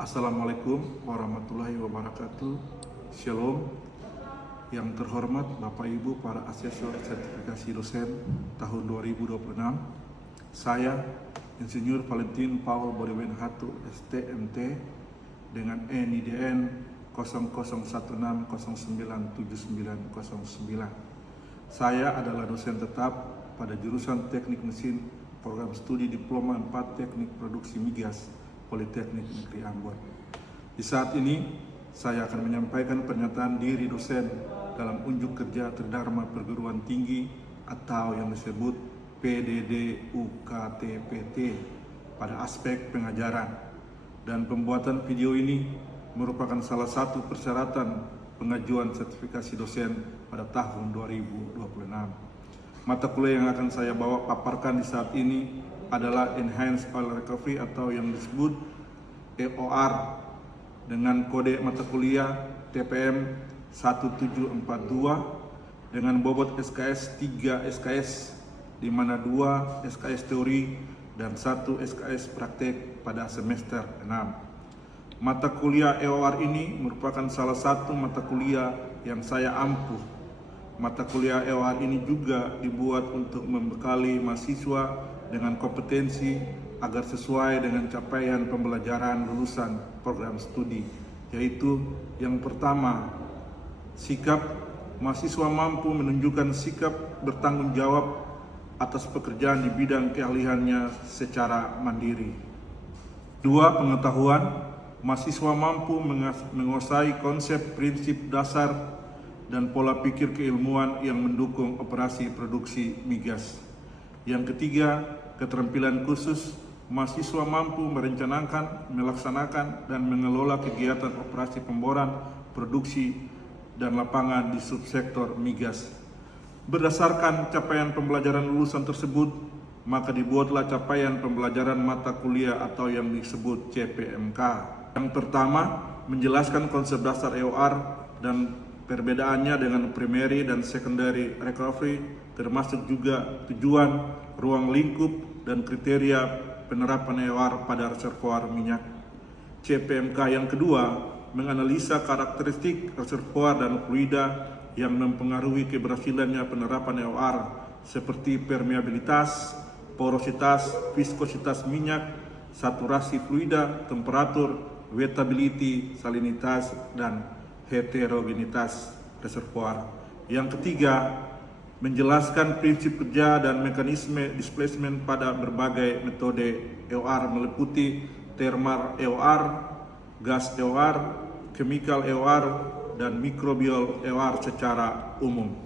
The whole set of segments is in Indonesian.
Assalamualaikum warahmatullahi wabarakatuh. Shalom. Yang terhormat Bapak Ibu para asesor sertifikasi dosen tahun 2026. Saya Insinyur Valentin Paul Bodiwenhatu STMT dengan NIDN 0016097909. Saya adalah dosen tetap pada jurusan Teknik Mesin Program Studi Diploma 4 Teknik Produksi Migas Politeknik Negeri Ambon. Di saat ini, saya akan menyampaikan pernyataan diri dosen dalam unjuk kerja Tridharma Perguruan Tinggi atau yang disebut PDD UKTPT pada aspek pengajaran. Dan pembuatan video ini merupakan salah satu persyaratan pengajuan sertifikasi dosen pada tahun 2026. Mata kuliah yang akan saya bawa paparkan di saat ini adalah Enhanced Oil Recovery atau yang disebut EOR dengan kode mata kuliah TPM 1742 dengan bobot SKS 3 SKS di mana 2 SKS teori dan 1 SKS praktek pada semester 6. Mata kuliah EOR ini merupakan salah satu mata kuliah yang saya ampuh. Mata kuliah EOR ini juga dibuat untuk membekali mahasiswa dengan kompetensi agar sesuai dengan capaian pembelajaran lulusan program studi, yaitu yang pertama, sikap mahasiswa mampu menunjukkan sikap bertanggung jawab atas pekerjaan di bidang keahliannya secara mandiri. 2. Pengetahuan, mahasiswa mampu menguasai konsep prinsip dasar dan pola pikir keilmuan yang mendukung operasi produksi migas. Yang ketiga, keterampilan khusus, mahasiswa mampu merencanakan, melaksanakan, dan mengelola kegiatan operasi pemboran, produksi, dan lapangan di subsektor migas. Berdasarkan capaian pembelajaran lulusan tersebut, maka dibuatlah capaian pembelajaran mata kuliah atau yang disebut CPMK. Yang pertama, menjelaskan konsep dasar EOR dan perbedaannya dengan primary dan secondary recovery, termasuk juga tujuan, ruang lingkup, dan kriteria penerapan EOR pada reservoir minyak. CPMK yang kedua, menganalisa karakteristik reservoir dan fluida yang mempengaruhi keberhasilannya penerapan EOR seperti permeabilitas, porositas, viskositas minyak, saturasi fluida, temperatur, wettability, salinitas, dan heterogenitas reservoir. Yang ketiga, menjelaskan prinsip kerja dan mekanisme displacement pada berbagai metode EOR meliputi thermal EOR, gas EOR, chemical EOR, dan microbial EOR secara umum.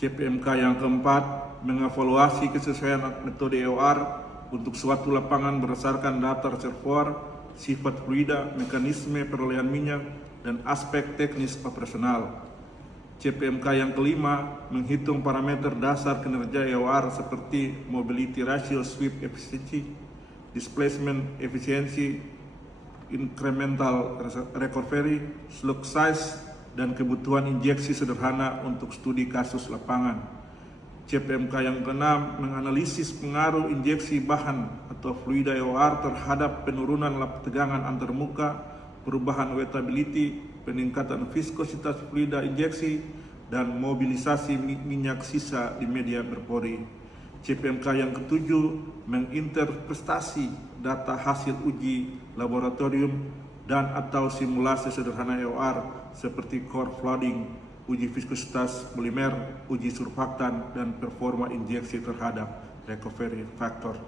CPMK yang keempat, mengevaluasi kesesuaian metode EOR untuk suatu lapangan berdasarkan data reservoir, sifat fluida, mekanisme perolehan minyak, dan aspek teknis operasional. CPMK yang kelima, menghitung parameter dasar kinerja EOR seperti mobility ratio, sweep efficiency, displacement efficiency, incremental recovery, slug size, dan kebutuhan injeksi sederhana untuk studi kasus lapangan. CPMK yang keenam, menganalisis pengaruh injeksi bahan atau fluida EOR terhadap penurunan tegangan antarmuka, perubahan wettability, peningkatan viskositas fluida injeksi, dan mobilisasi minyak sisa di media berpori. CPMK yang ketujuh, menginterpretasi data hasil uji laboratorium dan atau simulasi sederhana EOR seperti core flooding, uji viskositas polimer, uji surfaktan, dan performa injeksi terhadap recovery factor.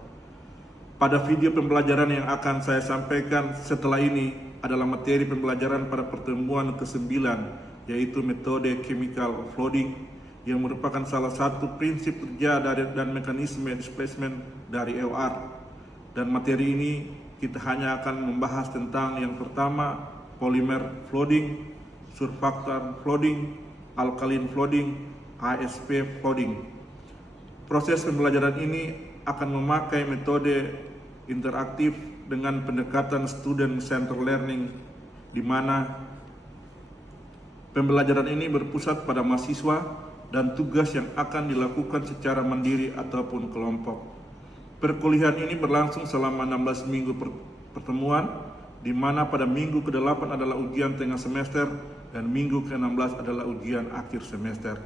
Pada video pembelajaran yang akan saya sampaikan setelah ini adalah materi pembelajaran pada pertemuan ke-9, yaitu metode chemical flooding yang merupakan salah satu prinsip kerja dan mekanisme displacement dari EOR. Dan materi ini kita hanya akan membahas tentang yang pertama, polymer flooding, surfactant flooding, alkaline flooding, ASP flooding. Proses pembelajaran ini akan memakai metode interaktif dengan pendekatan student centered learning, di mana pembelajaran ini berpusat pada mahasiswa dan tugas yang akan dilakukan secara mandiri ataupun kelompok. Perkuliahan ini berlangsung selama 16 minggu pertemuan di mana pada minggu ke-8 adalah ujian tengah semester dan minggu ke-16 adalah ujian akhir semester.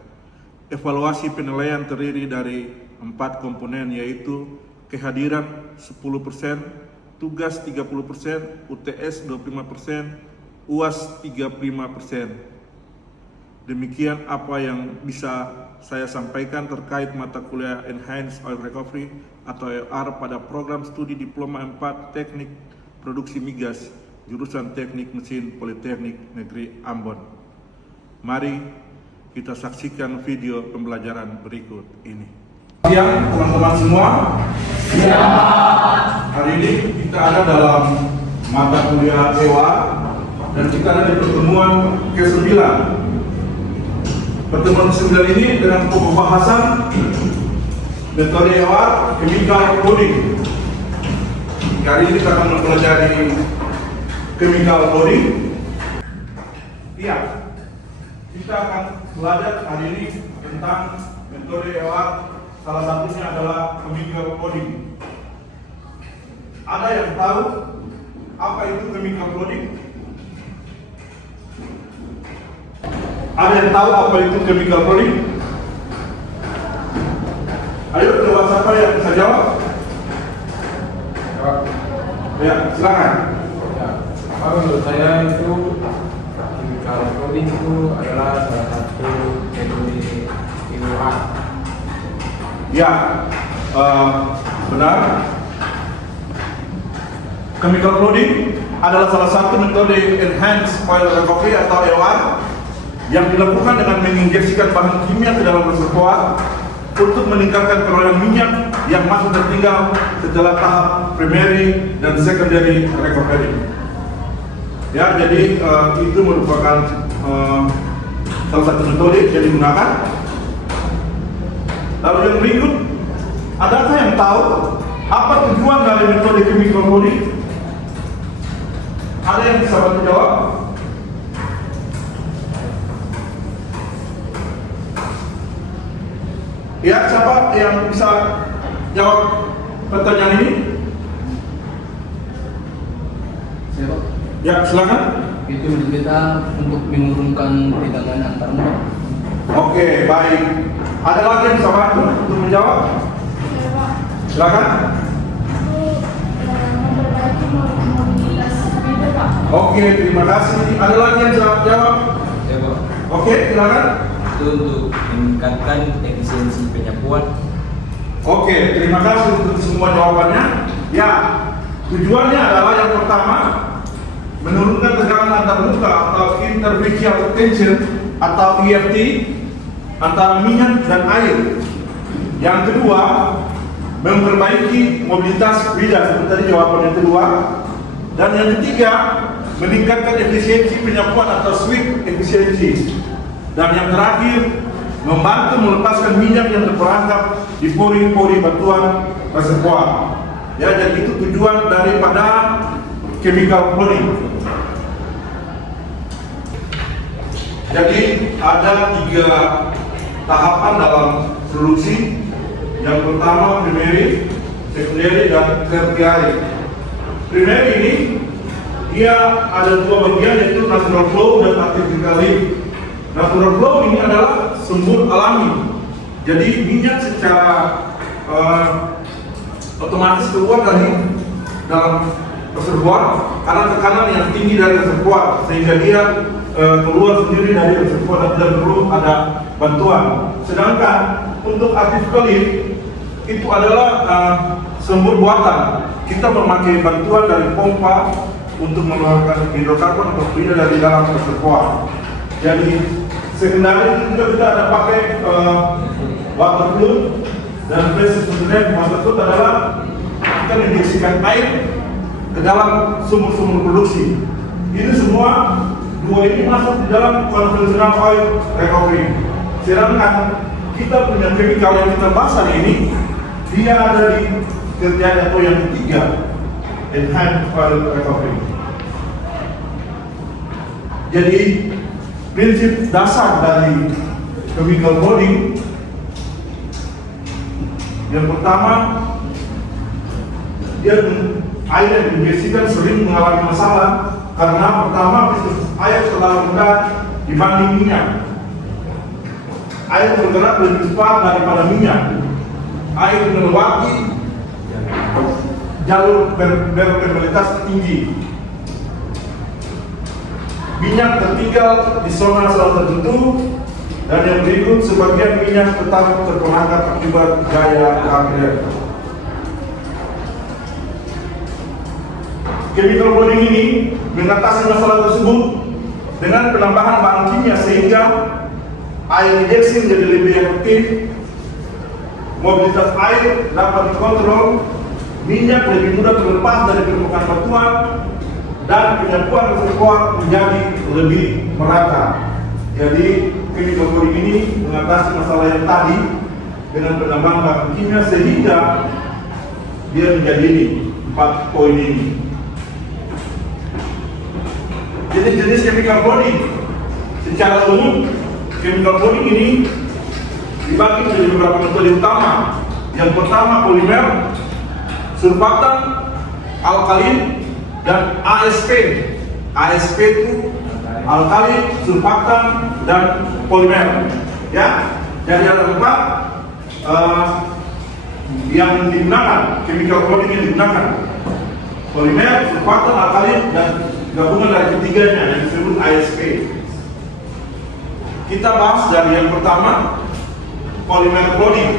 Evaluasi penilaian terdiri dari 4 komponen, yaitu kehadiran 10%, tugas 30%, UTS 25%, UAS 35%. Demikian apa yang bisa saya sampaikan terkait mata kuliah Enhanced Oil Recovery atau EOR pada program studi Diploma 4 Teknik Produksi Migas, jurusan Teknik Mesin Politeknik Negeri Ambon. Mari kita saksikan video pembelajaran berikut ini. Siang teman-teman semua. Hari ini kita ada dalam mata kuliah EOR dan kita ada di pertemuan ke-9. Pertemuan ke-9 ini dengan pembahasan metode EOR chemical coding. Kali ini kita akan mempelajari chemical coding. Iya, kita akan belajar hari ini tentang metode EOR. Salah satunya adalah chemical coding. Ada yang tahu apa itu chemical coding? Ada yang tahu apa itu chemical coding? Ayo, coba siapa yang bisa jawab? Ya, silakan. Ya, kalau menurut saya itu chemical coding itu adalah salah satu metode EOR. Ya, benar. Chemical coding adalah salah satu metode Enhanced Oil Recovery atau EOR yang dilakukan dengan menginjeksikan bahan kimia ke dalam reservoir untuk meningkatkan perolehan minyak yang masih tertinggal setelah tahap primary dan secondary recovery. Ya, jadi itu merupakan salah satu metode yang digunakan. Lalu yang berikut, adakah yang tahu apa tujuan dari metode chemical coding? Ada yang bisa bantu jawab? Ya, siapa yang bisa jawab pertanyaan ini? Siapa? Ya, silakan. Itu kita untuk menurunkan tegangan antar mol. Oke, baik. Ada lagi yang bisa bantu untuk menjawab? Silakan. Oke, terima kasih. Ada lagi yang bisa jawab? Oke, silakan. Itu untuk meningkatkan efisiensi penyapuan. Oke, terima kasih untuk semua jawabannya. Ya, tujuannya adalah yang pertama menurunkan tegangan antar muka atau interfacial tension atau IFT antara minyak dan air. Yang kedua, memperbaiki mobilitas lidah seperti tadi jawaban yang kedua. Dan yang ketiga, meningkatkan efisiensi penyapuan atau sweep efisiensi. Dan yang terakhir, membantu melepaskan minyak yang terperangkap di pori-pori batuan reservoir. Ya, jadi itu tujuan daripada chemical coding. Jadi ada 3 tahapan dalam produksi. Yang pertama primary, secondary, dan tertiary. Primary ini dia ada 2 bagian, yaitu natural flow dan artificial lift. Natural flow ini adalah sumber alami. Jadi minyak secara otomatis keluar dari dalam reservoir karena tekanan yang tinggi dari reservoir, sehingga dia keluar sendiri dari reservoir dan tidak perlu ada bantuan. Sedangkan untuk artificial lift itu adalah sumber buatan. Kita memakai bantuan dari pompa untuk mengeluarkan hidrokarbon atau fluida dari dalam reservoir. Jadi secondary juga kita ada pakai water flood dan pressure control. Water flood adalah kita menginjeksikan air ke dalam sumur-sumur produksi. Ini semua 2 ini masuk di dalam conventional oil recovery. Sedangkan kita punya chemical yang kita bahas hari ini, dia ada di tertiary atau yang ketiga, enhanced oil recovery. Jadi prinsip dasar dari chemical coding yang pertama, dia air yang diinjeksikan sering mengalami masalah karena pertama viskus air terlalu rendah dibanding minyak. Air bergerak lebih cepat daripada minyak. Air melewati jalur berpermeabilitas tinggi. Minyak tertinggal di zona selalu tertentu, dan yang berikut sebagian minyak tetap terperangkap akibat gaya KPR. Chemical bonding ini mengatasi masalah tersebut dengan penambahan bahan kimia sehingga air injeksi menjadi lebih efektif, mobilitas air dapat dikontrol, minyak lebih mudah terlepas dari permukaan batuan, dan penyapuan reservoir menjadi lebih merata. Jadi chemical bonding ini mengatasi masalah yang tadi dengan penambahan bahan kimia sehingga dia menjadi ini 4 poin ini. Jenis-jenis chemical bonding secara umum, chemical bonding ini dibagi menjadi beberapa metode utama. Yang pertama polimer, surfaktan, alkalin, dan ASP. ASP itu alkalin, surfaktan, dan polimer. Ya, jadi ada 4 yang digunakan, chemical bonding yang digunakan: polimer, surfaktan, alkalin, dan gabungan dari ketiganya yang disebut ASP. Kita bahas dari yang pertama, polimer bonding.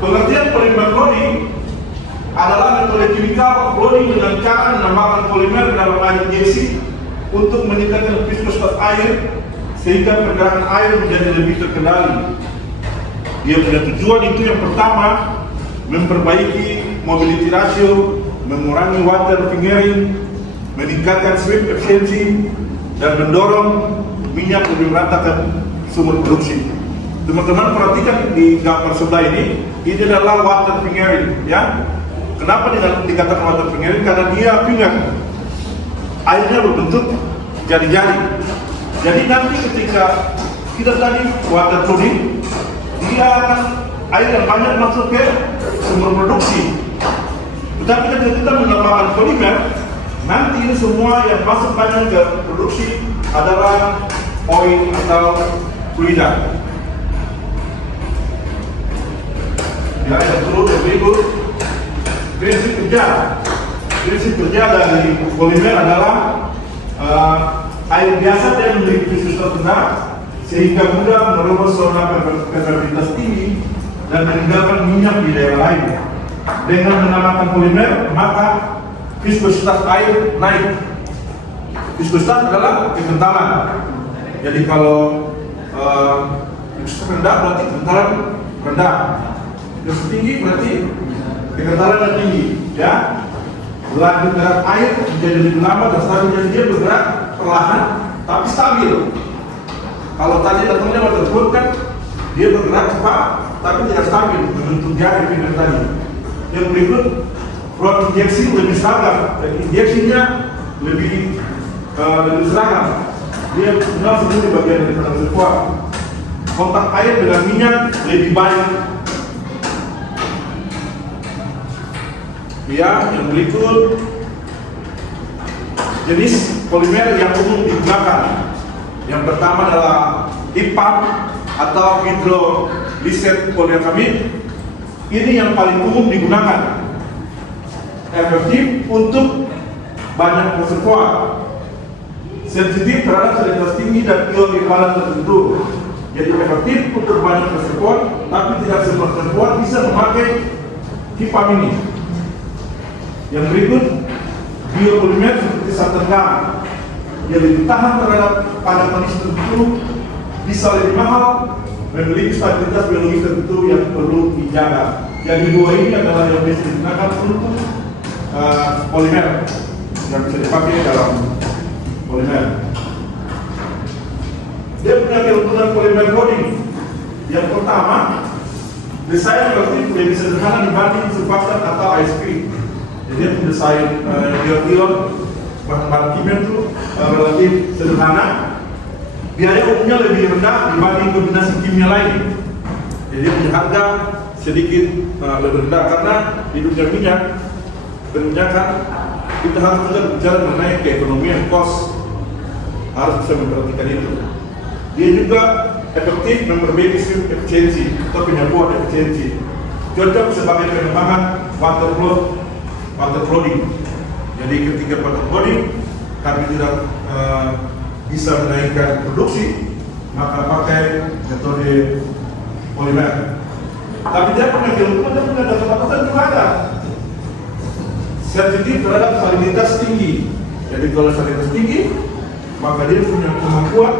Pengertian polimer bonding adalah metode kimia bonding dengan cara menambahkan polimer dalam air injeksi untuk meningkatkan viskositas air sehingga pergerakan air menjadi lebih terkendali. Dia punya tujuan itu yang pertama, memperbaiki mobility ratio, mengurangi water fingering, meningkatkan sweep efficiency, dan mendorong minyak lebih merata ke sumber produksi. Teman-teman perhatikan di gambar sebelah ini adalah water fingering, ya. Kenapa dikatakan water fingering? Karena dia finger, airnya berbentuk jari-jari. Jadi nanti ketika kita tadi water flooding, dia akan air yang banyak masuk ke sumber produksi. Tetapi ketika kita menambahkan polimer, nanti ini semua yang masuk banyak ke produksi adalah oil atau fluida. Ya, yang terus berikut prinsip kerja dari polimer adalah air biasa yang memiliki viskositas rendah sehingga mudah menerobos zona permeabilitas tinggi dan meninggalkan minyak di daerah lain. Dengan menambahkan polimer, maka viskositas air naik. Viskositas adalah kekentalan. Jadi kalau viskositas rendah berarti kekentalan rendah. Yang tinggi berarti kekentalan tinggi, ya. Laju gerak air menjadi lebih lambat dan stabil, jadi dia bergerak perlahan tapi stabil. Kalau tadi datangnya water flood kan, dia bergerak cepat tapi tidak stabil, membentuk jari finger tadi. Yang berikut, flow injeksi lebih seragam, dan injeksinya lebih seragam. Dia tinggal sendiri di bagian dari reservoir. Kontak air dengan minyak lebih banyak. Ya, yang berikut jenis polimer yang umum digunakan. Yang pertama adalah IPAM atau hydrolysate polyacamid. Ini yang paling umum digunakan. Efektif untuk banyak reservoir, sensitif terhadap salinitas tinggi dan ion ekvivalent tertentu. Jadi efektif untuk banyak reservoir, tapi tidak semua reservoir bisa memakai IPAM ini. Yang berikut, biopolimer seperti Saturn, dia lebih tahan terhadap padat kondisi tertentu, bisa lebih mahal, memiliki stabilitas biologis tertentu yang perlu dijaga. Jadi dua ini adalah yang bisa digunakan untuk polimer yang bisa dipakai dalam polimer. Dia punya keuntungan polimer bonding. Yang pertama, desain relatif lebih sederhana dibanding surfaktan atau ASP. Jadi dia desain ion-ion bahan-bahan kimia itu relatif sederhana. Biaya umumnya lebih rendah dibanding kombinasi kimia lain. Jadi dia punya harga sedikit lebih rendah karena di dunia minyak peminjakan, kita harus juga bicara mengenai keekonomian cost, harus bisa memperhatikan itu. Dia juga efektif memperbaiki efisiensi atau penyapuan efisiensi, cocok sebagai pengembangan water flooding. Jadi ketika water flooding kami tidak bisa menaikkan produksi, maka pakai metode polimer. Tapi dia punya keuntungan dan punya keterbatasan juga ada. Sensitif terhadap salinitas tinggi. Jadi kalau salinitas tinggi, maka dia punya kemampuan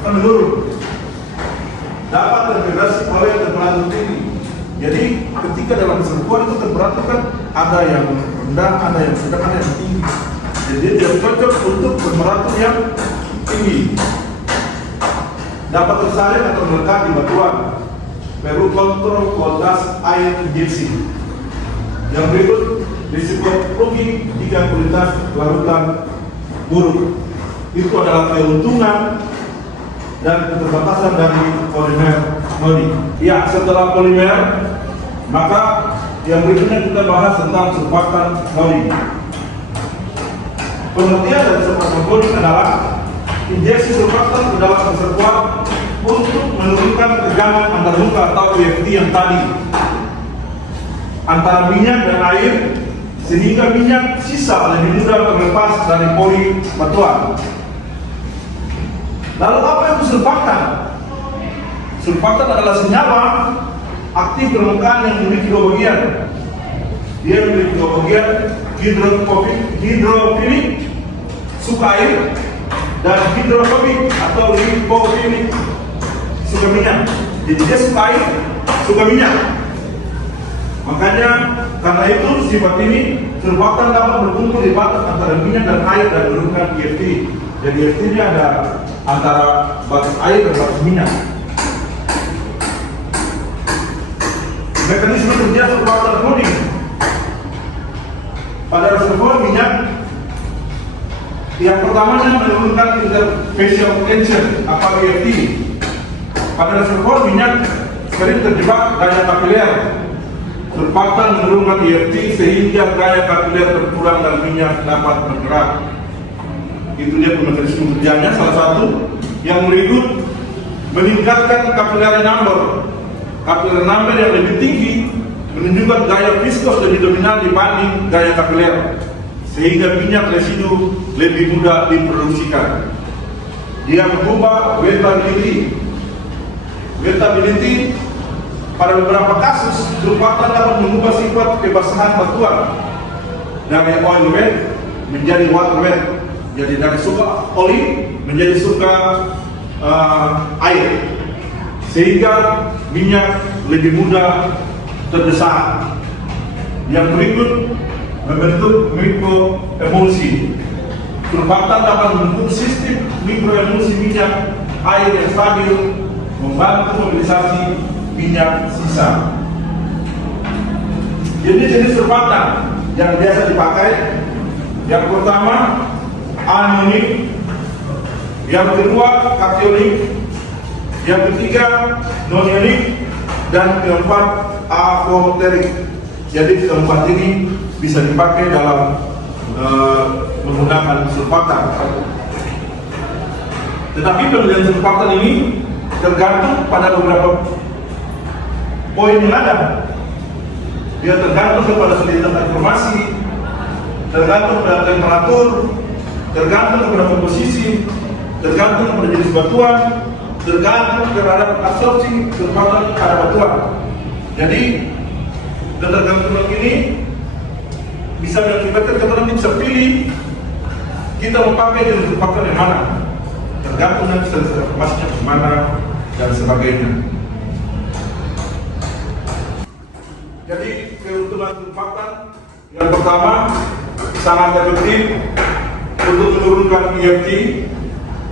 akan menurun. Dapat terintegrasi oleh temperatur tinggi. Jadi ketika dalam reservoir itu temperatur kan ada yang rendah, ada yang sedang, ada yang tinggi. Jadi dia tidak cocok untuk temperatur yang tinggi. Dapat tersalin atau melekat di batuan. Perlu kontrol kualitas air injeksi. Yang berikut risiko rugi jika kualitas larutan buruk. Itu adalah keuntungan dan keterbatasan dari polimer noni. Ya, setelah polimer, maka yang berikutnya kita bahas tentang surfaktan noni. Pengertian dari surfaktan noni adalah injeksi surfaktan ke dalam reservoir untuk menurunkan tegangan antar muka atau VFT yang tadi antara minyak dan air, sehingga minyak sisa lebih mudah terlepas dari pori batuan. Lalu apa itu surfaktan? Surfaktan adalah senyawa aktif permukaan yang memiliki dua bagian. Dia memiliki dua bagian, hidrofilik, suka air, dan hidrofobik atau lipofilik, suka minyak. Jadi dia suka air, suka minyak. Makanya karena itu sifat ini surfaktan dapat berkumpul di batas antara minyak dan air dan menurunkan EFT. Jadi EFT ini ada antara batas air dan batas minyak. Mekanisme kerja surfaktan cooling. Pada reservoir minyak, yang pertamanya menurunkan interfacial tension atau EFT. Pada reservoir minyak sering terjebak gaya kapiler. Surfaktan menurunkan EFT sehingga gaya kapiler berkurang dan minyak dapat bergerak. Itu dia mekanisme kerjanya. Salah satu yang berikut meningkatkan capillary number. Capillary number yang lebih tinggi menunjukkan gaya viskos lebih dominan dibanding gaya kapiler, sehingga minyak residu lebih mudah diproduksikan. Dia mengubah wettability. Wettability pada beberapa kasus surfaktan dapat mengubah sifat kebasahan batuan dari oil wet menjadi water wet. Jadi dari suka oli menjadi suka air, sehingga minyak lebih mudah terdesak. Yang berikut membentuk mikroemulsi. Surfaktan dapat membentuk sistem mikroemulsi minyak air yang stabil, membantu mobilisasi minyak sisa. Jenis-jenis surfaktan yang biasa dipakai, yang pertama anionic, yang kedua kationik, yang ketiga nonionic, dan keempat apoterik. Jadi keempat ini bisa dipakai dalam menggunakan surfaktan. Tetapi pemilihan surfaktan ini tergantung pada beberapa poin yang ada. Dia tergantung kepada salinitas informasi, tergantung pada temperatur, tergantung kepada komposisi, tergantung pada jenis batuan, tergantung terhadap absorpsi surfaktan pada batuan. Jadi ketergantungan ini bisa mengakibatkan kita nanti bisa pilih kita memakai jenis surfaktan yang mana, tergantung nanti salinitas informasinya kemana dan sebagainya. Jadi keuntungan surfaktan yang pertama sangat efektif untuk menurunkan EFT.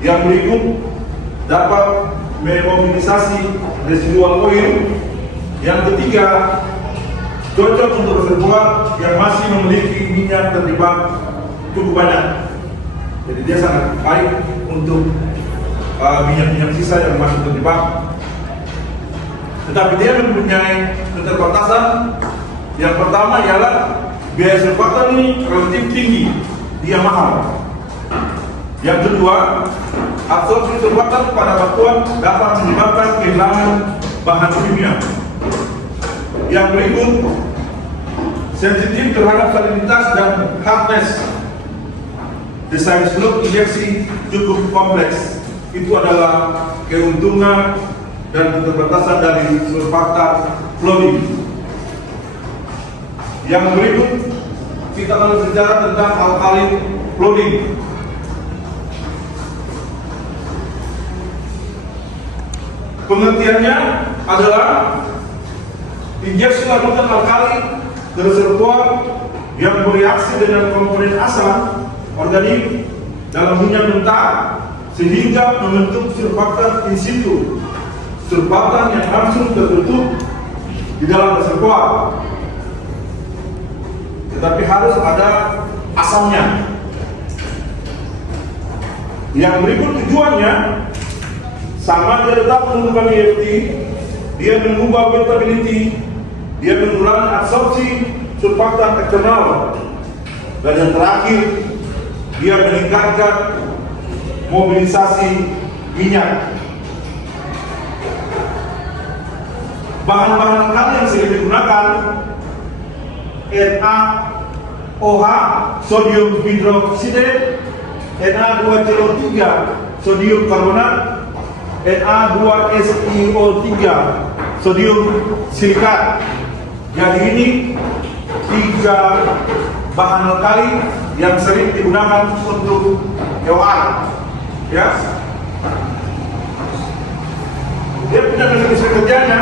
Yang berikut dapat memobilisasi residual oil. Yang ketiga cocok untuk reservoir yang masih memiliki minyak terlibat cukup banyak. Jadi dia sangat baik untuk minyak-minyak sisa yang masih terlibat. Tetapi dia mempunyai keterbatasan. Yang pertama ialah biaya surfaktan ini relatif tinggi, dia mahal. Yang kedua, absorpsi surfaktan pada batuan dapat menyebabkan kehilangan bahan kimia. Yang berikut, sensitif terhadap salinitas dan hardness. Desain slope injeksi cukup kompleks. Itu adalah keuntungan dan keterbatasan dari surfaktan flooding. Yang berikut, kita akan berbicara tentang alkalin flooding. Pengertiannya adalah injeksi larutan alkali ke reservoir yang bereaksi dengan komponen asam organik dalam minyak mentah sehingga membentuk surfaktan in situ, surfaktan yang langsung tertutup di dalam reservoir, tetapi harus ada asamnya. Yang berikut tujuannya sama, dia tetap menentukan EFT, dia mengubah wettability, dia mengurangi absorpsi surfaktan eksternal, dan yang terakhir dia meningkatkan mobilisasi minyak. Bahan-bahan alkali yang sering digunakan NaOH, sodium hidroksida, Na2CO3, sodium karbonat, Na2SiO3, sodium silikat. Jadi ini 3 bahan alkali yang sering digunakan untuk hewan, ya. Dia punya mekanisme kerjanya.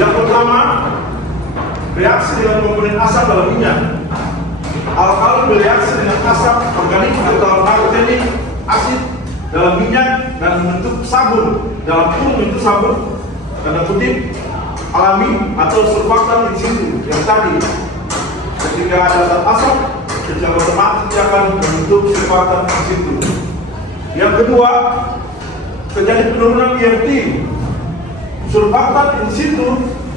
Yang pertama, reaksi dengan komponen asam dalam minyak. Alkali bereaksi dengan asam organik atau alkali asid dalam minyak dan membentuk sabun, dalam kurung membentuk sabun, tanda kutip alami atau surfaktan in situ yang tadi. Ketika ada zat asam, secara otomatis dia akan membentuk surfaktan in situ. Yang kedua, terjadi penurunan EFT. Surfaktan in situ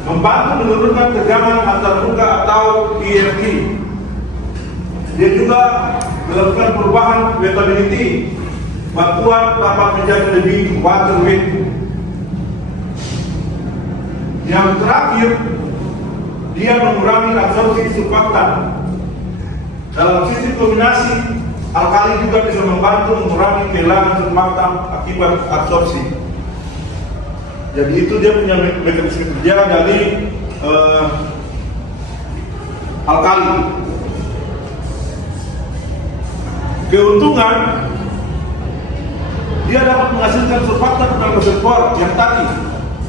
membantu menurunkan tegangan antar muka atau EFT. Dia juga melakukan perubahan wettability. Batuan dapat menjadi lebih water weight. Yang terakhir, dia mengurangi absorpsi surfaktan. Dalam sistem kombinasi, alkali juga bisa membantu mengurangi kehilangan surfaktan akibat absorpsi. Jadi itu dia punya mekanisme kerja dari alkali. Keuntungan, dia dapat menghasilkan surfaktan dalam reservoir yang tadi.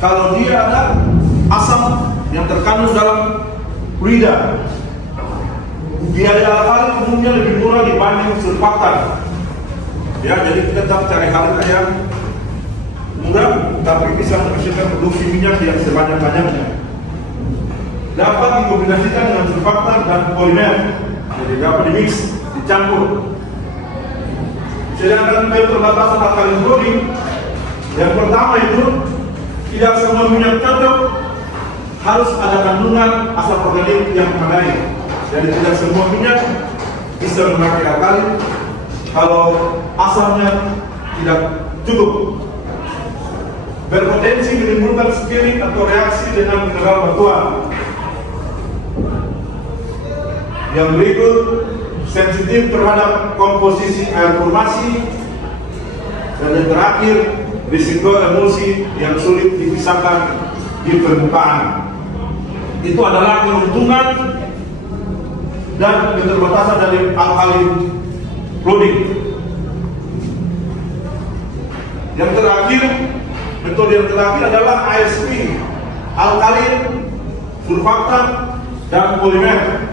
Kalau dia ada asam yang terkandung dalam fluida, biaya alkali umumnya lebih murah dibanding surfaktan. Ya, jadi kita tetap cari harga yang murah tapi bisa menghasilkan produksi minyak yang sebanyak-banyaknya. Dapat dikombinasikan dengan surfaktan dan polimer, jadi dapat dimix, dicampur. Sedangkan keterbatasan alkalin flooding, yang pertama itu tidak semua minyak cocok, harus ada kandungan asam organik yang memadai. Jadi tidak semua minyak bisa memakai alkalin kalau asamnya tidak cukup. Berpotensi menimbulkan scaling atau reaksi dengan mineral batuan. Yang berikut, sensitif terhadap komposisi air formasi, dan yang terakhir risiko emulsi yang sulit dipisahkan di permukaan. Itu adalah keuntungan dan keterbatasan dari alkalin flooding. Yang terakhir, metode yang terakhir adalah ASP, alkalin, surfaktan, dan polimer.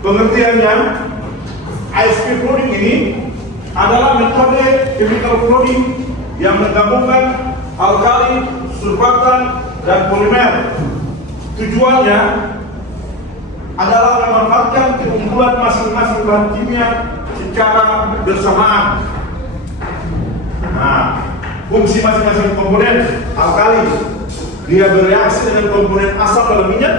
Pengertiannya, ASP flooding ini adalah metode chemical flooding yang menggabungkan alkali, surfaktan, dan polimer. Tujuannya adalah memanfaatkan keunggulan masing-masing bahan kimia secara bersamaan. Nah, fungsi masing-masing komponen alkali, dia bereaksi dengan komponen asam dalam minyak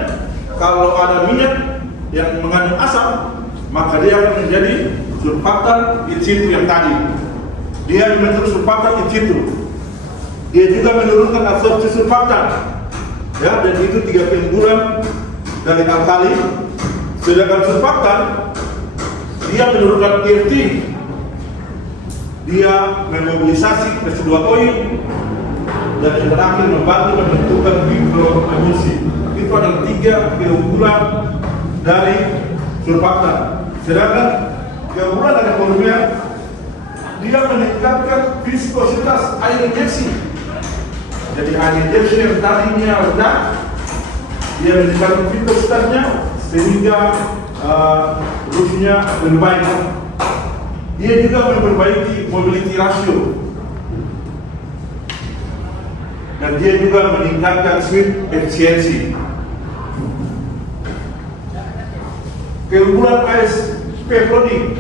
kalau ada minyak yang mengandung asam, maka dia akan menjadi surfaktan in situ yang tadi. Dia menurunkan surfaktan in situ. Dia juga menurunkan absorpsi surfaktan. Ya, dan itu 3 keunggulan dari alkali. Sedangkan surfaktan dia menurunkan EFT. Dia memobilisasi residual oil dan yang terakhir membantu membentukkan mikroemulsi. Itu adalah 3 keunggulan dari surfaktan. Sedangkan keunggulan dari polimer, dia meningkatkan viskositas air injeksi. Jadi air injeksi yang tadinya rendah, dia meningkatkan viskositasnya sehingga produksinya lebih baik. Dia juga memperbaiki mobility ratio, dan dia juga meningkatkan sweep efisiensi. Keunggulan ASP cloning.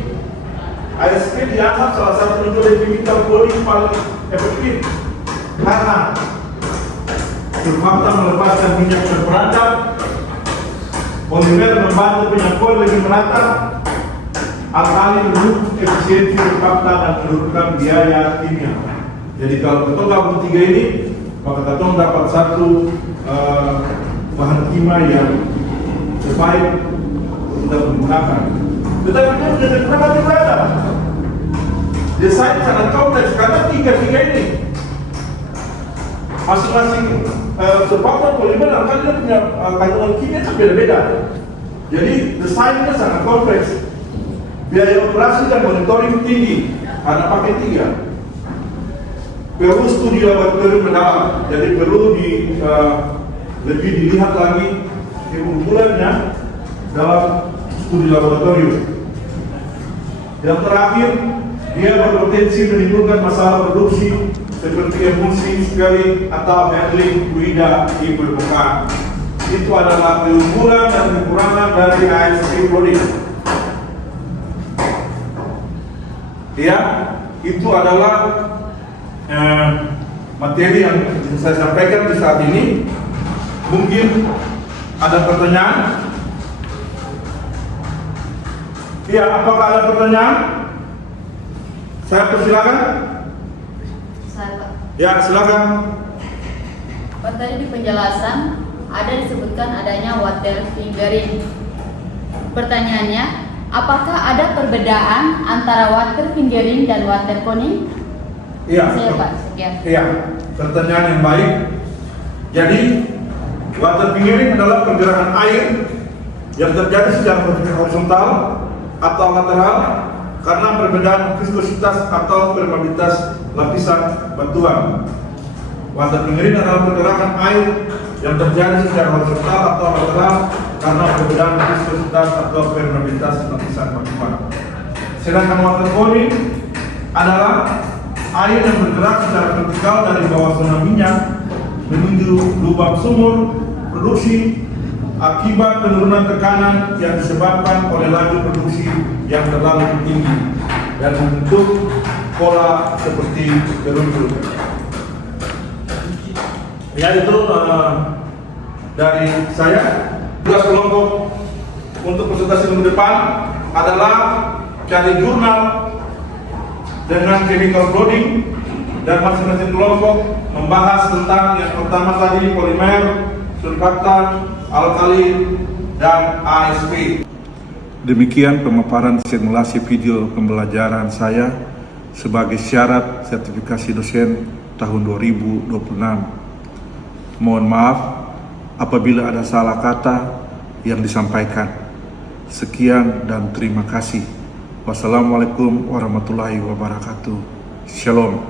ASP dianggap salah satu metode chemical cloning paling efektif karena surfaktan melepaskan minyak yang beradab, polimer membantu penyapuan lebih merata, alkali menurunkan efisiensi surfaktan dan menurunkan biaya kimia. Jadi kalau kita gabung 3 ini, maka kita dapat satu bahan kimia yang terbaik kita menggunakan. Tetapi dia menjadi macam berada. Desain sangat kompleks karena 3 ini masing-masing surfaktan polimer alkali dia punya kandungan kimia itu beda-beda. Jadi desainnya sangat kompleks. Biaya operasi dan monitoring tinggi karena pakai 3. Perlu studi laboratorium mendalam, jadi perlu lebih dilihat lagi keunggulannya dalam studi laboratorium. Yang terakhir, dia berpotensi menimbulkan masalah produksi seperti emulsi sekali atau handling fluida di permukaan. Itu adalah keunggulan dan kekurangan dari ASP cloning. Ya, itu adalah materi yang saya sampaikan di saat ini. Mungkin ada pertanyaan? Ya, apakah ada pertanyaan? Saya persilakan. Ya, silakan. Pak, tadi di penjelasan ada disebutkan adanya water fingering. Pertanyaannya, apakah ada perbedaan antara water fingering dan water coning? Iya. Saya Pak, sekian. Iya, pertanyaan yang baik. Jadi, water fingering adalah pergerakan air yang terjadi secara horizontal atau lateral karena perbedaan viskositas atau permeabilitas lapisan batuan. Water fingering adalah pergerakan air yang terjadi secara horizontal atau lateral karena perbedaan viskositas atau permeabilitas lapisan batuan. Sedangkan water coning adalah air yang bergerak secara vertikal dari bawah zona minyak menuju lubang sumur produksi akibat penurunan tekanan yang disebabkan oleh laju produksi yang terlalu tinggi dan membentuk pola seperti gerumbul. Ya, itu dari saya. Tugas kelompok untuk presentasi minggu depan adalah cari jurnal dengan chemical cloning dan masing-masing kelompok membahas tentang yang pertama tadi polimer, surfaktan, alkali, dan ASP. Demikian pemaparan simulasi video pembelajaran saya sebagai syarat sertifikasi dosen tahun 2026. Mohon maaf apabila ada salah kata yang disampaikan. Sekian dan terima kasih. Wassalamualaikum warahmatullahi wabarakatuh. Shalom.